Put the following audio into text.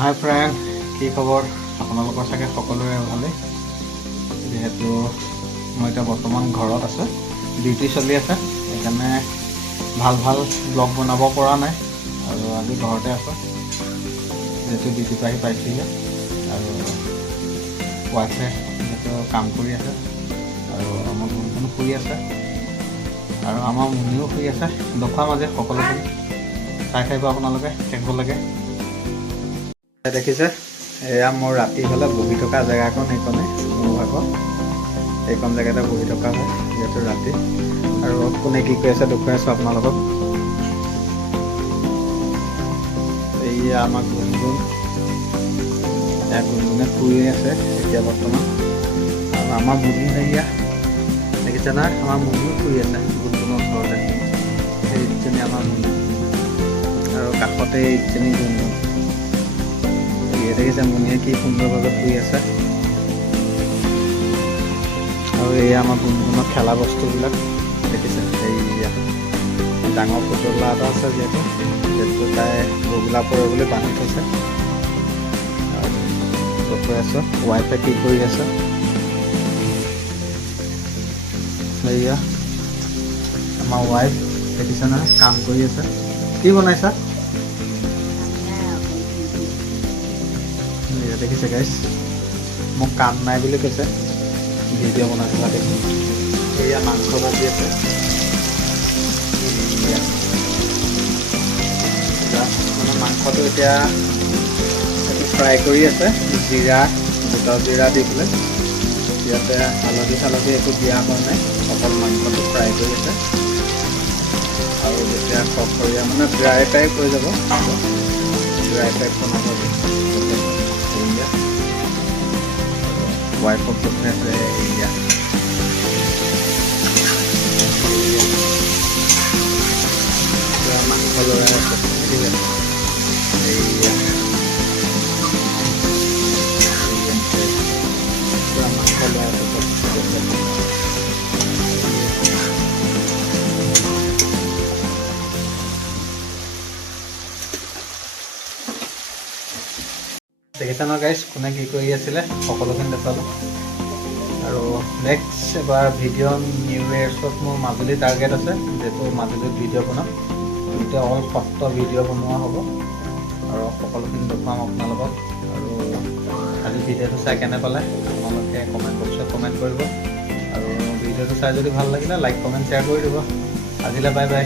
হাই friend, কি খবৰ? আপোনালোকৰ চাগে সকলোৰে ভালেই। যিহেতু মই এতিয়া বৰ্তমান ঘৰত আছোঁ, ডিউটি চলি আছে, সেইকাৰণে ভাল ব্লগ বনাব পৰা নাই আৰু আজি ঘৰতে আছোঁ। যিহেতু ডিউটি পৰা আহি পাইছোঁহি আৰু ৱাইফে যিহেতু কাম কৰি আছে আৰু আমাৰ গুণগুণ শুই আছে আৰু আমাৰ মুনিও শুই আছে। দেখুৱাম আজি সকলোখিনি, চাই থাকিব আপোনালোকে শেষলৈকে। দেখিছে, এয়া মোৰ ৰাতি হ'লে বহি থকা জেগাকণ, এইকণে মোৰ ভাগৰ এইকণ জেগাতে বহি থকা হয় যিহেতু ৰাতি। আৰু কোনে কি কৰি আছে দেখুৱাই আছোঁ আপোনালোকক। এইয়া আমাৰ গুণগুণ, এয়া গুণগুণে শুই আছে এতিয়া বৰ্তমান। আৰু আমাৰ মুনি এয়া দেখিছে নহয়, আমাৰ মুনিও শুই আছে গুণগুণৰ ওচৰতে। এইজনী আমাৰ মুনি আৰু কাষতে এইজনী গুণগুণ। দেখিছে মুনিয়ে কি সুন্দৰভাৱে শুই আছে। আৰু এই আমাৰ গুণগুণৰ খেলা বস্তুবিলাক দেখিছে, এইয়া ডাঙৰ পুতলা এটা আছে যিহেতু তাই বগলা পৰে বুলি বান্ধি থৈছে। আৰু কৈ আছোঁ ৱাইফে কি কৰি আছে। এইয়া আমাৰ ৱাইফ দেখিছে নহয়, কাম কৰি আছে। কি বনাইছা? দেখিছে গাইছ, মোক কাম নাই বুলি কৈছে, ভিডিঅ' বনাই থকা দেখি। এয়া মাংস ভাজি আছে, মানে মাংসটো এতিয়া ফ্ৰাই কৰি আছে গোটা জিৰা দি পেলাই। ইয়াতে হালধি একো দিয়া হোৱা নাই, অকল মাংসটো ফ্ৰাই কৰি আছে। আৰু যেতিয়া খৰখৰীয়া মানে ড্ৰাই টাইপ হৈ যাব, ড্ৰাই টাইপ বনাব। ৱাইফক পঠাই আছে এয়া মাংস লৰাই আছে, ঠিক আছে। এইয়া মাংস লৰাই আছে। দেখিছে ন গাইজ, কোনে কি কৰি আছিলে, সকলোখিনি দেখালোঁ। আৰু নেক্সট এবাৰ ভিডিঅ' নিউ ইয়েৰ্ছত মোৰ মাজুলী টাৰ্গেট আছে, যিহেতু মাজুলীত ভিডিঅ' বনাম। এতিয়া অল সত্ৰ ভিডিঅ' বনোৱা হ'ব আৰু সকলোখিনি দেখুৱাম আপোনালোকক। আৰু আজি ভিডিঅ'টো চাই কেনে পালে আপোনালোকে কমেণ্ট বক্সত কমেণ্ট কৰিব। আৰু ভিডিঅ'টো চাই যদি ভাল লাগিলে লাইক কমেণ্ট শ্বেয়াৰ কৰি দিব। আজিলৈ বাই বাই।